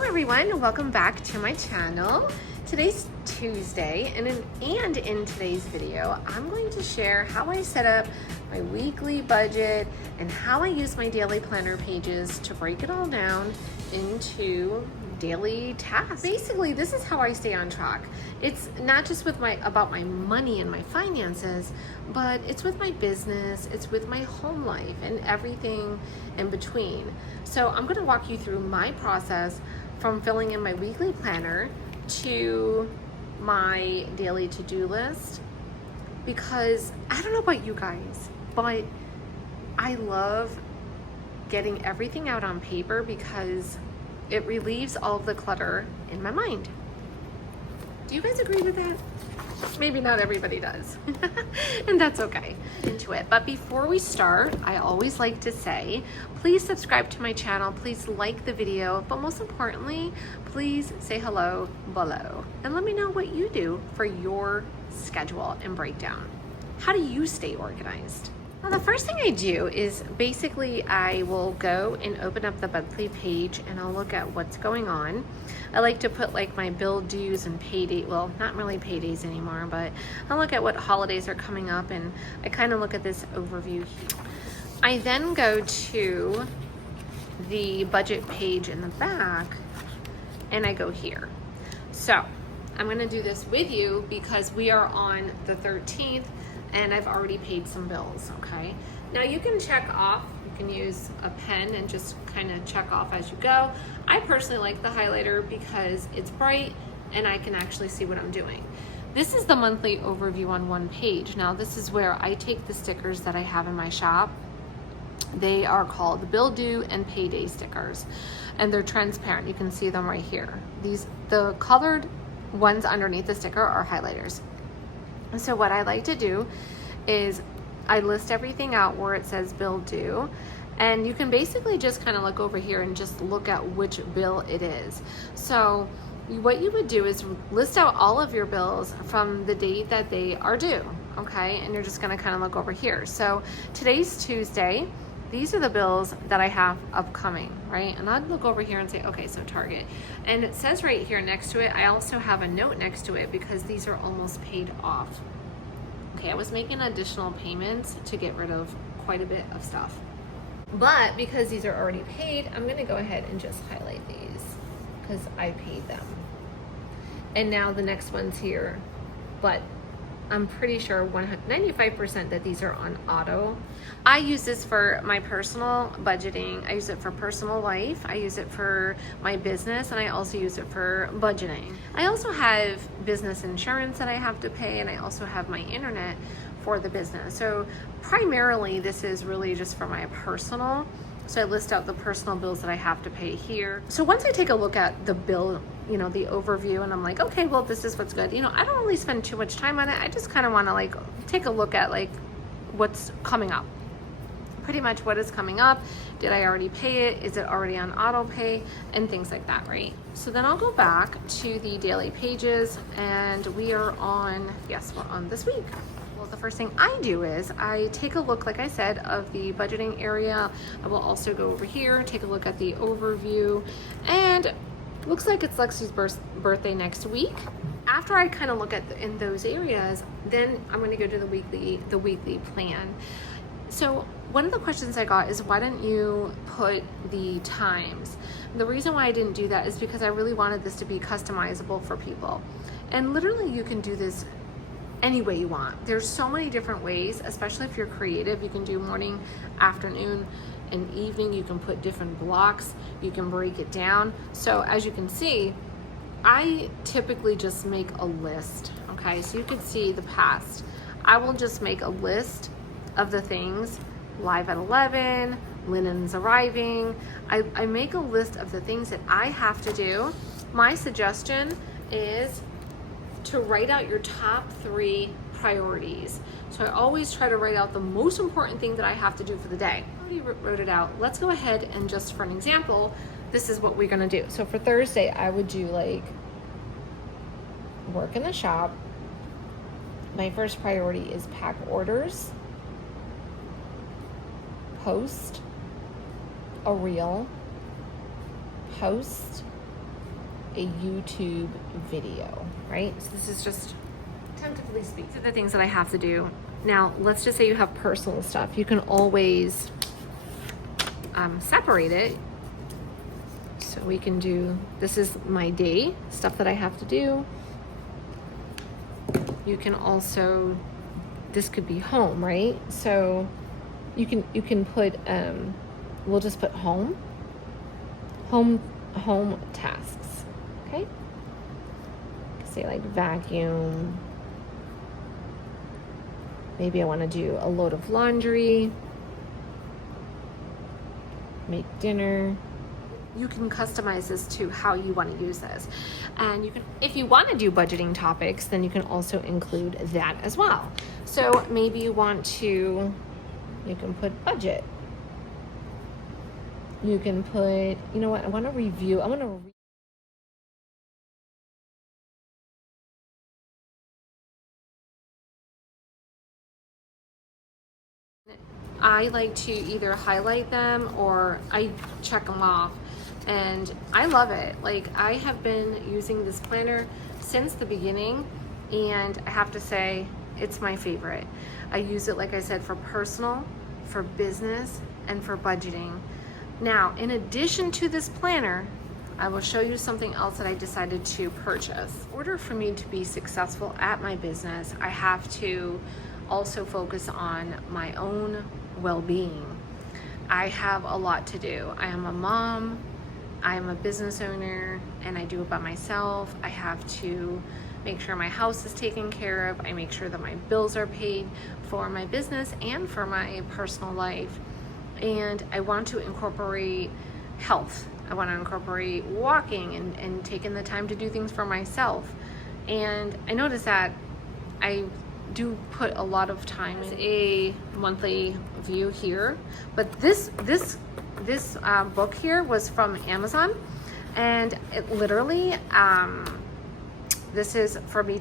Hello everyone, welcome back to my channel. Today's Tuesday and in today's video, I'm going to share how I set up my weekly budget and how I use my daily planner pages to break it all down into daily tasks. Basically, this is how I stay on track. It's not just with about my money and my finances, but it's with my business, it's with my home life and everything in between. So I'm going to walk you through my process from filling in my weekly planner to my daily to-do list, because I don't know about you guys, but I love getting everything out on paper because it relieves all of the clutter in my mind. Do you guys agree with that? Maybe not everybody does, and that's okay. Into it. But before we start, I always like to say, please subscribe to my channel, please like the video, but most importantly, please say hello below and let me know what you do for your schedule and breakdown. How do you stay organized? Well, the first thing I do is basically I will go and open up the monthly page and I'll look at what's going on. I like to put like my bill dues and payday, well, not really paydays anymore, but I'll look at what holidays are coming up and I kind of look at this overview here. I then go to the budget page in the back and I go here. So I'm going to do this with you because we are on the 13th and I've already paid some bills, okay? Now you can check off, you can use a pen and just kind of check off as you go. I personally like the highlighter because it's bright and I can actually see what I'm doing. This is the monthly overview on one page. Now this is where I take the stickers that I have in my shop. They are called the bill due and payday stickers and they're transparent. You can see them right here. The colored ones underneath the sticker are highlighters. So what I like to do is I list everything out where it says bill due, and you can basically just kind of look over here and just look at which bill it is. So what you would do is list out all of your bills from the date that they are due, okay? And you're just gonna kind of look over here. So today's Tuesday. These are the bills that I have upcoming, right? And I'd look over here and say, okay, so Target. And it says right here next to it, I also have a note next to it because these are almost paid off. Okay, I was making additional payments to get rid of quite a bit of stuff. But because these are already paid, I'm gonna go ahead and just highlight these because I paid them. And now the next one's here, but I'm pretty sure 95% that these are on auto. I use this for my personal budgeting. I use it for personal life. I use it for my business, and I also use it for budgeting. I also have business insurance that I have to pay, and I also have my internet for the business. So primarily this is really just for my personal. So I list out the personal bills that I have to pay here. So once I take a look at the bill, you know, the overview, and I'm like, okay, well, this is what's good. You know, I don't really spend too much time on it. I just kind of want to like take a look at like what's coming up. Pretty much what is coming up. Did I already pay it? Is it already on auto pay? And things like that, right? So then I'll go back to the daily pages and we are on, yes, we're on this week. Well, the first thing I do is I take a look, like I said, of the budgeting area. I will also go over here, take a look at the overview, and looks like it's Lexi's birthday next week. After I kind of look at in those areas, then I'm going to go to the weekly plan. So one of the questions I got is, why didn't you put the times? The reason why I didn't do that is because I really wanted this to be customizable for people. And literally you can do this any way you want. There's so many different ways, especially if you're creative. You can do morning, afternoon, and evening. You can put different blocks. You can break it down. So as you can see, I typically just make a list, okay? So you can see the past. I will just make a list of the things, live at 11, linens arriving. I make a list of the things that I have to do. My suggestion is to write out your top 3 priorities. So I always try to write out the most important thing that I have to do for the day. I already wrote it out. Let's go ahead and just for an example, this is what we're gonna do. So for Thursday, I would do like work in the shop. My first priority is pack orders, post a reel, post a YouTube video, right? So this is just tentatively speaking. These are the things that I have to do. Now, let's just say you have personal stuff. You can always separate it. So we can do, this is my day, stuff that I have to do. You can also, this could be home, right? So you can put, we'll just put home tasks, okay? Say like vacuum. Maybe I want to do a load of laundry, make dinner. You can customize this to how you want to use this. And you can, if you want to do budgeting topics, then you can also include that as well. So maybe you want to, you can put budget. You can put, you know what, I want to review, I like to either highlight them or I check them off, and I love it. Like, I have been using this planner since the beginning, and I have to say it's my favorite. I use it, like I said, for personal, for business, and for budgeting. Now, in addition to this planner, I will show you something else that I decided to purchase. In order for me to be successful at my business, I have to also focus on my own well-being. I have a lot to do. I am a mom, I am a business owner, and I do it by myself. I have to make sure my house is taken care of. I make sure that my bills are paid for my business and for my personal life. And I want to incorporate health. I want to incorporate walking and taking the time to do things for myself. And I noticed that I do put a lot of time in a monthly view here, but this book here was from Amazon, and it literally this is for me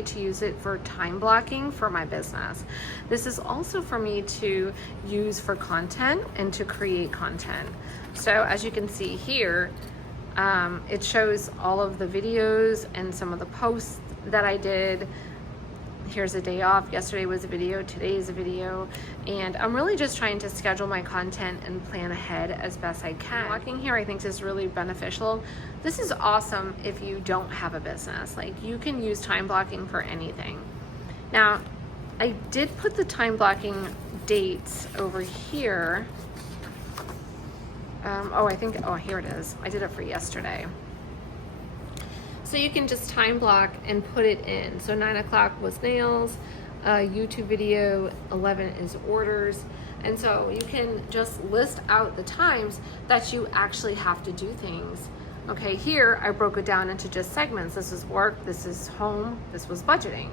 to use it for time blocking for my business. This is also for me to use for content and to create content. So as you can see here, it shows all of the videos and some of the posts that I did. Here's a day off. Yesterday was a video, today is a video, and I'm really just trying to schedule my content and plan ahead as best I can. Walking here, I think, is really beneficial. This is awesome if you don't have a business. Like, you can use time blocking for anything. Now, I did put the time blocking dates over here. Here it is. I did it for yesterday. So you can just time block and put it in. So 9 o'clock was nails, YouTube video, 11 is orders. And so you can just list out the times that you actually have to do things. Okay, here I broke it down into just segments. This is work, this is home, this was budgeting.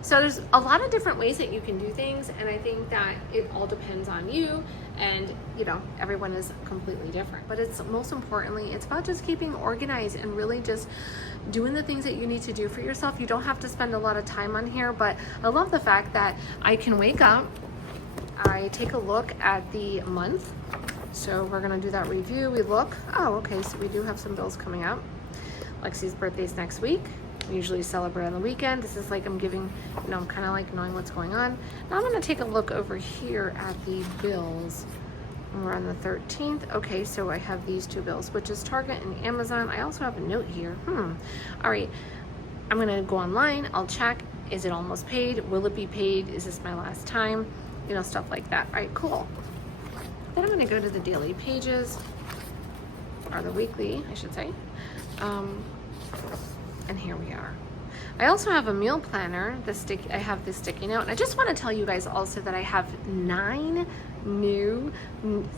So there's a lot of different ways that you can do things, and I think that it all depends on you, and you know, everyone is completely different. But it's most importantly, it's about just keeping organized and really just doing the things that you need to do for yourself. You don't have to spend a lot of time on here, but I love the fact that I can wake up, I take a look at the month. So we're gonna do that review. We look, oh, okay, so we do have some bills coming up. Lexi's birthday's next week. We usually celebrate on the weekend. This is like I'm giving, you know, I'm kind of like knowing what's going on. Now I'm gonna take a look over here at the bills. And we're on the 13th. Okay, so I have these two bills, which is Target and Amazon. I also have a note here. All right, I'm gonna go online. I'll check, is it almost paid? Will it be paid? Is this my last time? You know, stuff like that. All right, cool. Then I'm gonna go to the daily pages, or the weekly, I should say. And here we are. I also have a meal planner. I have this sticky note, and I just want to tell you guys also that I have 9 new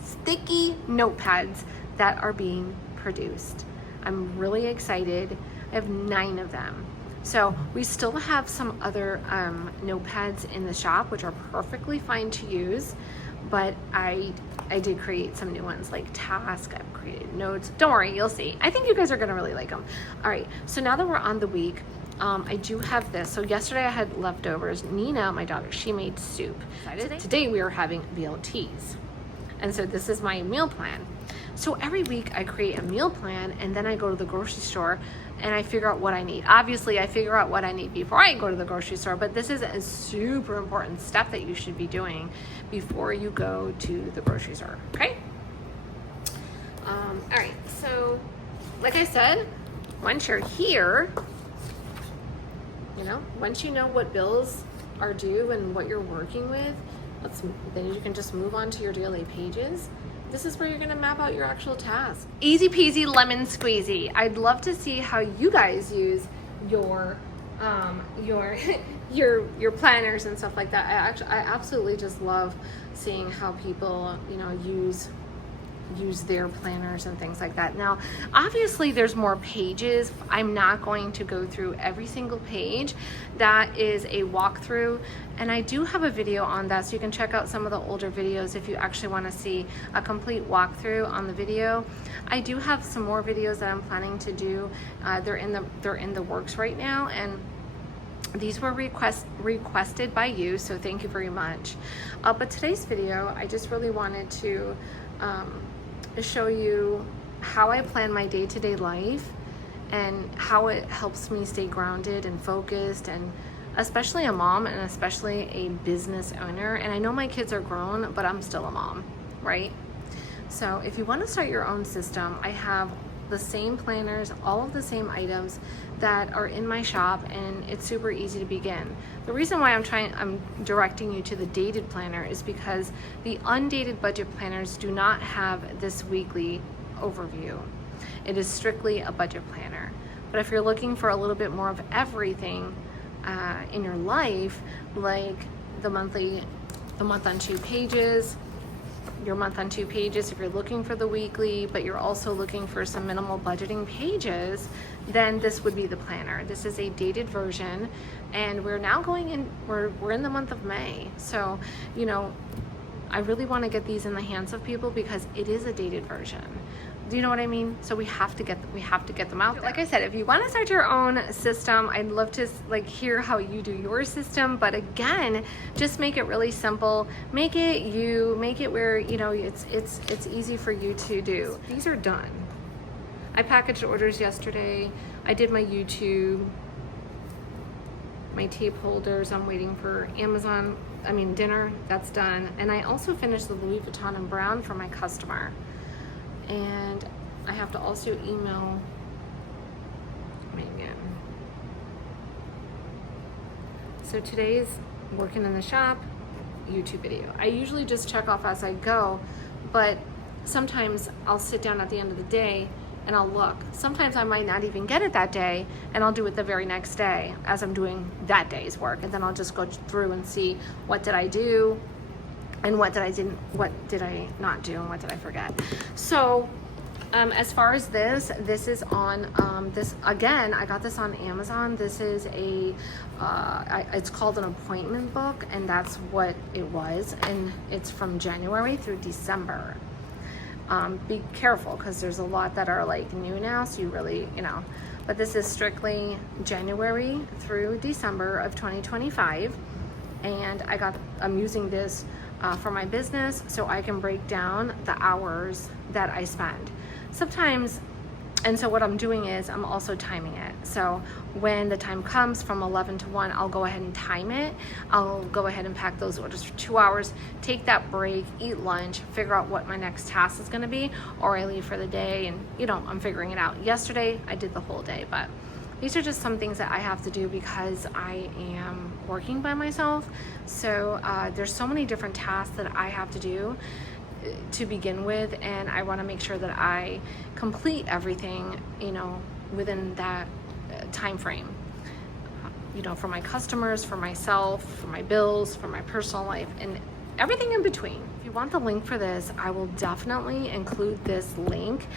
sticky notepads that are being produced. I'm really excited. I have 9 of them. So we still have some other notepads in the shop, which are perfectly fine to use, but I did create some new ones like Task. I've created notes. Don't worry, you'll see. I think you guys are gonna really like them. All right, so now that we're on the week, I do have this. So yesterday I had leftovers. Nina, my daughter, she made soup. Today we are having BLTs. And so this is my meal plan. So every week I create a meal plan, and then I go to the grocery store and I figure out what I need. Obviously, I figure out what I need before I go to the grocery store, but this is a super important step that you should be doing before you go to the grocery store, okay? All right, so like I said, once you're here, once you know what bills are due and what you're working with, then you can just move on to your daily pages. This is where you're gonna map out your actual task. Easy peasy lemon squeezy. I'd love to see how you guys use your your planners and stuff like that. I absolutely just love seeing how people use their planners and things like that. Now, obviously there's more pages. I'm not going to go through every single page. That is a walkthrough, and I do have a video on that, so you can check out some of the older videos if you actually want to see a complete walkthrough on the video. I do have some more videos that I'm planning to do. They're in the works right now, and these were requested by you, so thank you very much. But today's video, I just really wanted to show you how I plan my day-to-day life and how it helps me stay grounded and focused, and especially a mom and especially a business owner. And I know my kids are grown, but I'm still a mom, right? So if you want to start your own system, I have the same planners, all of the same items that are in my shop, and it's super easy to begin. The reason why I'm directing you to the dated planner is because the undated budget planners do not have this weekly overview. It is strictly a budget planner. But if you're looking for a little bit more of everything in your life, like the month on 2 pages, your month on 2 pages, if you're looking for the weekly, but you're also looking for some minimal budgeting pages, then this would be the planner. This is a dated version, and we're now we're in the month of May. So, I really want to get these in the hands of people because it is a dated version. Do you know what I mean? So we have to get them out there. Like I said, if you want to start your own system, I'd love to hear how you do your system. But again, just make it really simple. Make it where it's easy for you to do. These are done. I packaged orders yesterday. I did my YouTube, my tape holders. I'm waiting for dinner. That's done. And I also finished the Louis Vuitton in brown for my customer. And I have to also email Megan. So today's working in the shop, YouTube video. I usually just check off as I go, but sometimes I'll sit down at the end of the day and I'll look. Sometimes I might not even get it that day, and I'll do it the very next day as I'm doing that day's work. And then I'll just go through and see what did I do, and what did I not do, and what did I forget. So as far as this is on this, again, I got this on Amazon. This is it's called an appointment book, and that's what it was, and it's from January through December. Be careful, because there's a lot that are new now, so you really, but this is strictly January through December of 2025, and I'm using this for my business, so I can break down the hours that I spend. Sometimes, and so what I'm doing is I'm also timing it. So when the time comes from 11 to 1, I'll go ahead and time it. I'll go ahead and pack those orders for 2 hours, take that break, eat lunch, figure out what my next task is gonna be, or I leave for the day, and I'm figuring it out. Yesterday, I did the whole day, but these are just some things that I have to do because I am working by myself. So there's so many different tasks that I have to do to begin with, and I want to make sure that I complete everything, within that time frame. For my customers, for myself, for my bills, for my personal life, and everything in between. If you want the link for this, I will definitely include this link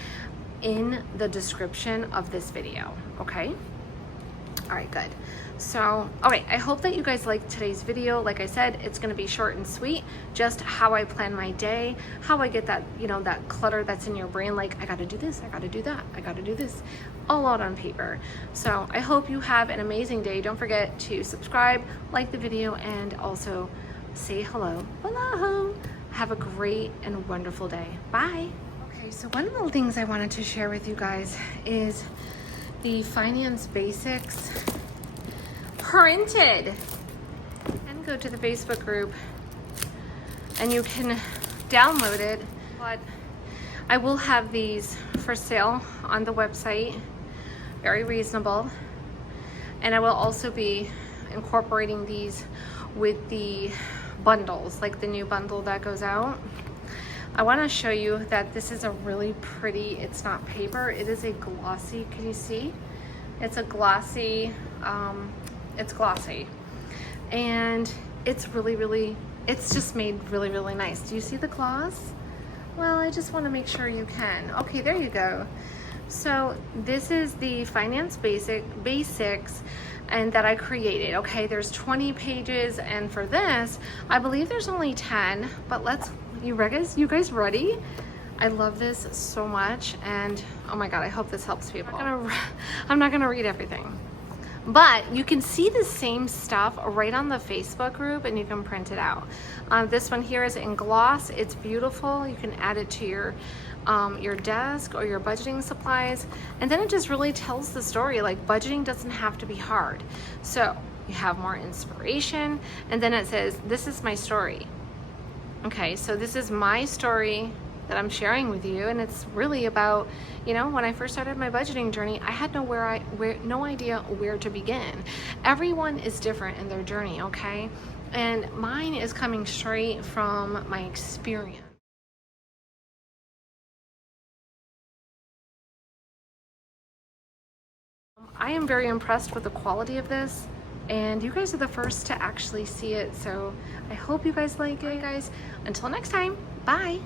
in the description of this video, okay? All right, good. So, all right, I hope that you guys liked today's video. Like I said, it's gonna be short and sweet, just how I plan my day, how I get that, that clutter that's in your brain, like I gotta do this, I gotta do that, I gotta do this, all out on paper. So I hope you have an amazing day. Don't forget to subscribe, like the video, and also say hello below. Have a great and wonderful day. Bye. Okay, Okay, so one of the things I wanted to share with you guys is the Finance Basics printed. And go to the Facebook group and you can download it. But I will have these for sale on the website, very reasonable. And I will also be incorporating these with the bundles, like the new bundle that goes out. I want to show you that this is a really pretty, it's not paper, it is a glossy, can you see? It's a glossy, it's glossy. And it's really, it's just made really nice. Do you see the gloss? Well, I just want to make sure you can. Okay, there you go. So this is the Finance Basics and that I created. Okay, there's 20 pages, and for this, I believe there's only 10, but you guys ready? I love this so much, and oh my God, I hope this helps people. I'm not gonna read everything, but you can see the same stuff right on the Facebook group and you can print it out. This one here is in gloss. It's beautiful. You can add it to your desk or your budgeting supplies. And then it just really tells the story. Like, budgeting doesn't have to be hard. So you have more inspiration. And then it says, this is my story. Okay, so this is my story that I'm sharing with you, and it's really about, when I first started my budgeting journey, I had no idea where to begin. Everyone is different in their journey, okay? And mine is coming straight from my experience. I am very impressed with the quality of this, and you guys are the first to actually see it, so I hope you guys like it. Guys, until next time, bye.